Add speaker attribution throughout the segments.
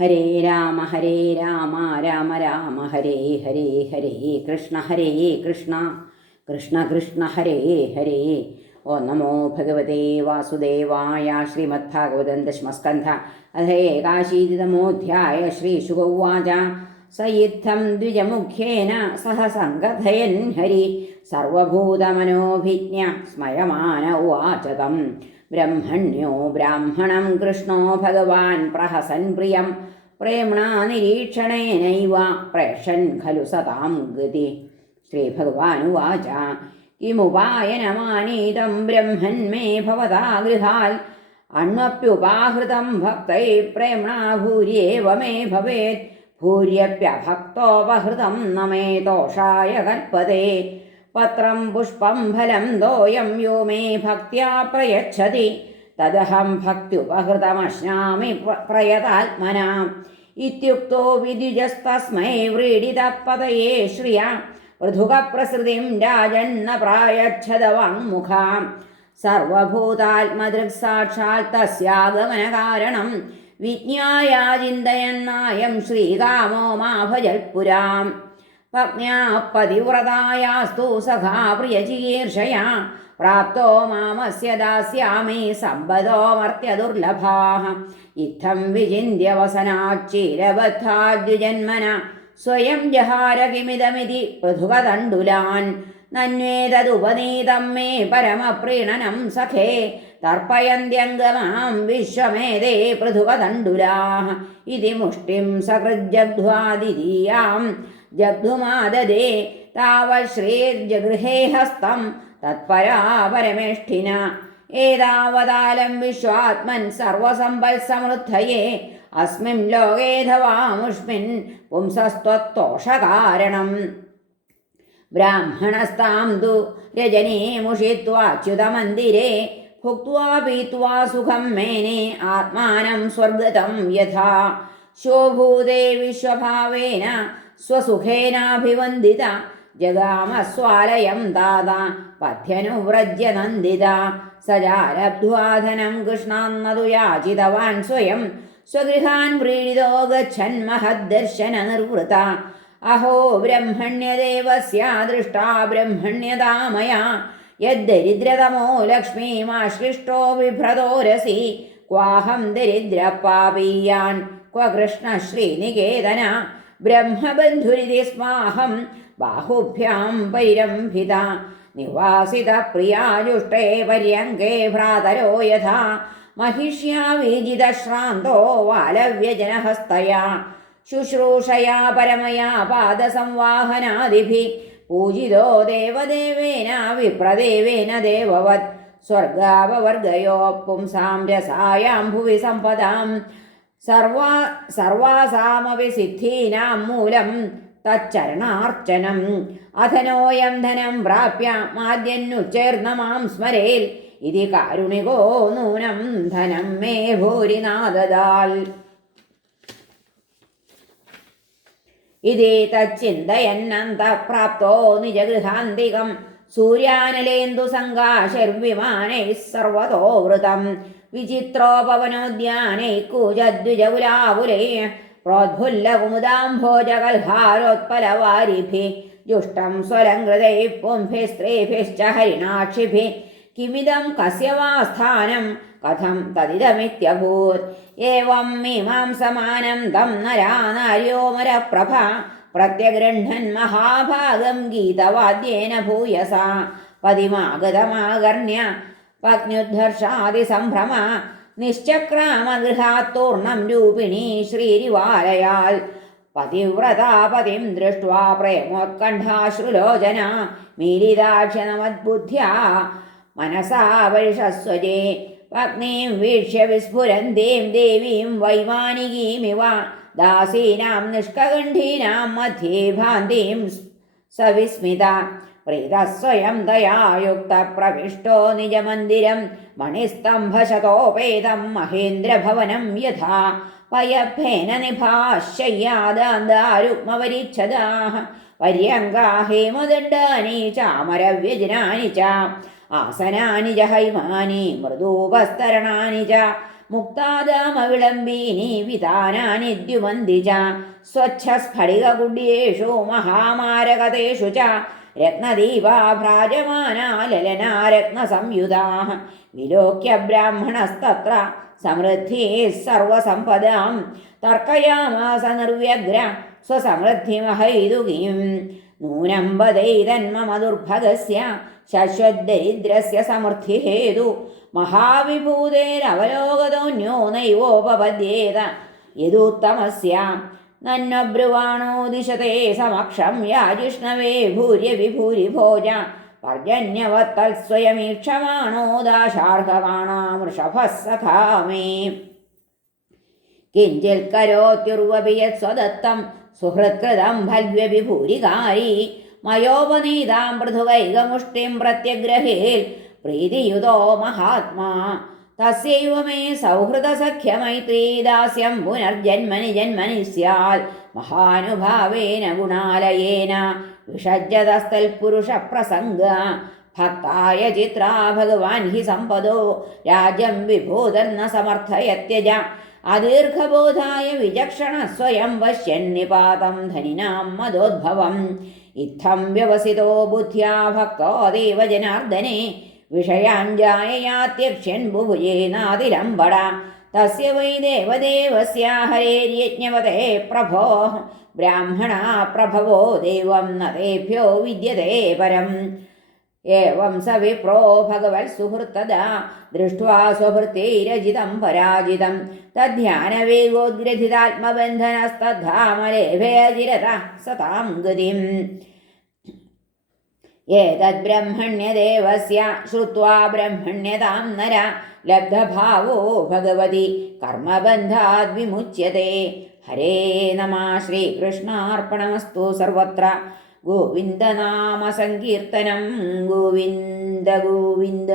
Speaker 1: ഹരേ രാമ ഹരേ രാമ രാമ രാമ ഹരേ ഹരേ ഹരേ കൃഷ്ണ ഹരേ കൃഷ്ണ കൃഷ്ണ കൃഷ്ണ ഹരേ ഹരേ. ഓ നമോ ഭഗവതേ വാസുദേവായ ശ്രീമദ്ഭാഗവതം ദശമസ്കന്ധ. അധ ഏകാശീതിതമോധ്യായ ശ്രീശുക ഉവാച സയിദ്ധം ദ്വിജമുഖ്യേന സഹ സംഗധയൻ ഹരി. സർവഭൂതമനോഭിജ്ഞ സ്മയമാന ഉവാച തം ബ്രഹ്മണ്യോ ബ്രാഹ്മണം കൃഷ്ണോ ഭഗവാൻ പ്രഹസൻ പ്രിയം. പ്രേംണാ നിരീക്ഷണേനൈവ പ്രേഷൻ ഖലു സതാം ഗതി. ശ്രീഭഗവാനുവാച കിമുപായനമാനീതം ബ്രഹ്മൻ മേ ഭവതാ ഗൃഹാൽ. അണ്വപ്യുപാഹൃതം ഭക്തൈ പ്രേംണാ ഭൂര്യേവ മേ ഭവേത്. ഭൂര്യപ്യഭക്തോപഹൃതം നമേ ദോഷായ കൽപ്പതേ പത്രം പുഷ്പം ഫലം ദോയം യോ മേ ഭക്ത്യാ പ്രയച്ഛതി തദഹം ഭക്തിയുപഹൃതമശ്നാമി പ്രയതാത്മന ഇത്യുക്തോ വിദ്യുജസ്തസ്മൈ വ്രീഡിതപതയേ ശ്രിയ പൃഥുകപ്രസൃതിം രാജന്ന പ്രായച്ഛതവാങ്മുഖാം സർവഭൂതാത്മദൃക് സാക്ഷാൽ തസ്യാഗമനകാരണം കാരണം വിജ്ഞായാചിന്തയന്നായം ശ്രീകാമോ മാഭജൽപുരാം പതിവ്രതായാസ്തു സഖാ പ്രിയചീർഷയാ പ്രാപ്തോ മാമസ്യ ദാസ്യാമി സമ്പദോ മർത്യദുർലഭാः ഇത്തം വിചിന്യ വസനാച്ചിരബദ്ധാദ്വിജന്മന സ്വയം ജഹാര കിമിതമിതി പൃഥുകതണ്ടുലാൻ നന്വേതതുപനീതം മേ പരമപ്രീണനം സഖേ തർപ്പയന്ത്യംഗമാം വിശ്വമേതേ പൃഥുകതണ്ടുലാः ഇതി മുഷ്ടിം സകൃജ്ജഗ്ധ്വാദിതീയാം ജഗ്ധുമാദദേ താവശ്രീർജഗൃഹേ ഹസ്തം തത്പരാപരമേഷ്ഠിന ഏതാവതാലം വിശ്വാത്മൻ സർവസമ്പത്സമൃദ്ധയേ അസ്മിൻ ലോകേധവാമുഷ്മിൻ പുംസസ്ത്വത്തോഷകാരണം. ബ്രാഹ്മണസ്താം തു രജനീ മുഷിത്വാച്യുതമന്ദിരേ ഭുക്വാ പീത്വാ സുഖം മേനെ ആത്മാനം സ്വർഗതം യഥാ. ശോഭൂതേ വിശ്വഭാവേന സ്വസുഖേനാഭിവന്ദിത. ജഗാമസ്വാലയം ദാത പഥ്യനുവ്രജ്യ നന്ദിത. സജാലബ്ധ്വാധനം കൃഷ്ണാന്നതു യാചിതവാൻ സ്വയം. സ്വഗൃഹാൻ പ്രീണിതോ ഗച്ഛൻ മഹദ്ദർശന നിർവൃത. അഹോ ബ്രഹ്മണ്യദേവസ്യ ദൃഷ്ടാ ബ്രഹ്മണ്യതാ മയാ യദ്ദരിദ്രതമോ ലക്ഷ്മീമാശ്ലിഷ്ടോ വിഭ്രതോരസി ക്വാഹം ദരിദ്രപാപീയാൻ ക്വ കൃഷ്ണ ശ്രീനികേതന. ബ്രഹ്മബന്ധുരിതി സ്മാഹം ബാഹുഭ്യാം പരിരംഭിത നിവാസിത പ്രിയാജുഷ്ടേ പര്യങ്കേ ഭ്രാതരോ യഥാ महिष्या वीजितश्रान्तो वालव्यजनहस्तया शुश्रूषया परमया पादसंवाहनादिभिः पूजितो देवदेवेन विप्रदेवेन देववत् स्वर्गाववर्गयो पुंसां रसायां भुवि सम्पदां സർവാ സർവാസാമപി സിദ്ധീനാം മൂലം തച്ചരണാർച്ചനം. അധനോയം ധനം പ്രാപ്യ മാദ്യന്നുച്ചേർന്ന മാം സ്മരേൽ. ഇതി കാരുണികോ നൂനം ധനം മേ ഭൂരിനാദാൽ ഇതി തച്ചിന്തയന്നന്തപ്രാപ്തോ നിജഗൃഹാന്തികം. സൂര്യാനലേന്ദു സങ്കാശർവിമാനൈ സർവതോവൃതം വിചിത്രോപവനോദ്യാനൈ കൂജദ്വിജകുലാകുലേ പ്രോദ്ഫുല്ലകുമുദാംഭോജകൽഹാരോത്പലവാരിഭിः जुष्टं स्वलङ्कृतैः पुंभिः स्त्रीभिश्च हरिणाक्षिभिः किमिदं कस्य वा स्थानं कथं तदिदमित्यभूत् एवं मीमांसमानं तं नरा नार्योमरप्रभा प्रत्यगृह्णन् महाभागं गीतवाद्येन भूयसा पदिमागतमाकर्ण्य വഗ്നുദ്ധർഷാതിസംഭ്രമ നിശ്ചക്രാമഗൃഹാത്തൂർണം രൂപിണി ശ്രീരിവാലയാൽ പതിവ്രതാപതിം ദൃഷ്ട്വാ പ്രേമോത്കണ്ഠാശ്രുലോചന മീലിതാക്ഷണമദ്ബുദ്ധ്യ മനസാ വരിഷസ്വജേ പത്നീം വീക്ഷ്യ വിസ്ഫുരന്തീം ദേവീം വൈമാനികീമിവ ദാസീനാം നിഷ്കകണ്ഠീനാം മധ്യേ ഭാന്തീം സവിസ്മിത. പ്രീതസ്വയം ദയായുക്ത പ്രവിഷ്ടോ നിജമന്ദിരം മണിസ്തംഭശതോപേതം മഹേന്ദ്രഭവനം യഥാ പയഭേന നിഭാശയ്യാദാന്താരുക്മവരിച്ഛദാഹ പര്യങ്കാ ഹേമദണ്ഡാനി ചാമരവ്യജനാനി ച ആസനാനി ച ഹൈമാനി മൃദൂപസ്തരണാനി ച മുക്താദാമവിളംബീനി വിധാനാനിദ്യുമന്തി ച സ്വച്ഛസ്ഫടികകുഡ്യേഷു മഹാമാരകതേഷു ച രത്നദീപാഭ്രാജമാനാ ലലനാ രത്നസംയുതാः വിലോക്യ ബ്രാഹ്മണസ്തത്ര സമൃദ്ധി സർവസമ്പദാം. തർക്കയാമാസ നിർവ്യഗ്ര സ്വസമൃദ്ധിമഹൈതുകിയും നൂനം വദൈതന്മമ ദുർഭഗസ്യ ശശ്വദ്ദരിദ്രസ്യ സമൃദ്ധിഹേതു. മഹാവിഭൂതേരവലോകതോന്യോ നൈവോപപദ്യേത. യദുത്തമസ്യ നന്വബ്രുവാണോ ദിശതേ സമക്ഷം യാജിഷ്ണവേ ഭൂര്യവിഭൂരി ഭോജ. പർജന്യവത്തൽ സ്വയമീക്ഷമാണോ ദാശാർഹമാണാമൃഷഭസഖാമേ കിഞ്ചിൽ കരോത്യുർവപി യത് സ്വദത്തം സുഹൃത്കൃതം ഭഗ്യവിഭൂരികാരി മയോപനീതാം പൃഥുവൈകമുഷ്ടിം പ്രത്യഗ്രഹേൽ പ്രീതിയുതോ മഹാത്മാ. തസ്യൈവ മേ സൗഹൃദസഖ്യമൈത്രീദാസ്യം പുനർജന്മനി ജന്മനി സ്യാൽ മഹാനുഭാവേന ഗുണാലയേന വിഷജ്ജതസ്തൽപുരുഷപ്രസംഗ ഭക്തായ ചിത്ര ഭഗവാൻ ഹി സമ്പദോ രാജ്യം വിഭൂതർന്ന സമർത്ഥയത്യജ അദീർഘബോധായ വിചക്ഷണ സ്വയം പശ്യന്നിപാതം ധനിനാം മദോദ്ഭവം ഇത്തം വ്യവസിതോ ബുദ്ധ്യാ ഭക്തോ ദേവജനാർദ്ദനെ വിഷയാഞ്ജായയാത്യക്ഷ്യൻ ഭുഭുജേ നാതിലംബട തസ്യ വൈ ദേവദേവസ്യാ ഹരേര്യജ്ഞവതേ പ്രഭോ. ബ്രാഹ്മണ പ്രഭവോ ദൈവം നദേഭ്യോ വിദ്യതേ പരം. ഏവം സ വിപ്രോ ഭഗവത് സുഹൃത്തത ദൃഷ്ട്വാ സ്വഹൃത്തിരജിതം പരാജിതം. തധ്യാനവേഗോദ്ഗ്രഥിതാത്മബന്ധനസ്തദ്ധാമലേഭയജിരത സതാം ഗതിം. ഏതദ്ബ്രഹ്മണ്യദേവസ്യ ശ്രുത്വാ ബ്രഹ്മണ്യതാം നര ലബ്ധഭാവോ ഭഗവതി കർമ്മബന്ധാത് വിമുച്യത്തെ ഹരേ നമ ശ്രീകൃഷ്ണാർപ്പണമസ്തു സർവത്ര ഗോവിന്ദനാമസങ്കീർത്തനം ഗോവിന്ദ ഗോവിന്ദ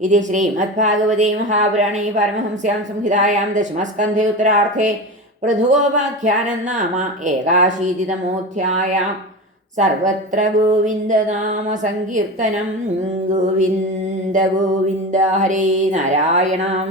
Speaker 1: ഇത് ശ്രീമദ്ഭാഗവതേ മഹാപുരാണേ പരമഹംസ്യാം സംഹിതായാം ദശമസ്കന്ധേ ഉത്തരാർത്ഥേ പൃഥുഗോപാഖ്യാനം നാമ ഏകാശീതിതമോധ്യായാം സർവത്ര ഗോവിന്ദനാമസങ്കീർത്തനം ഗോവിന്ദ ഗോവിന്ദ ഹരേ നാരായണം.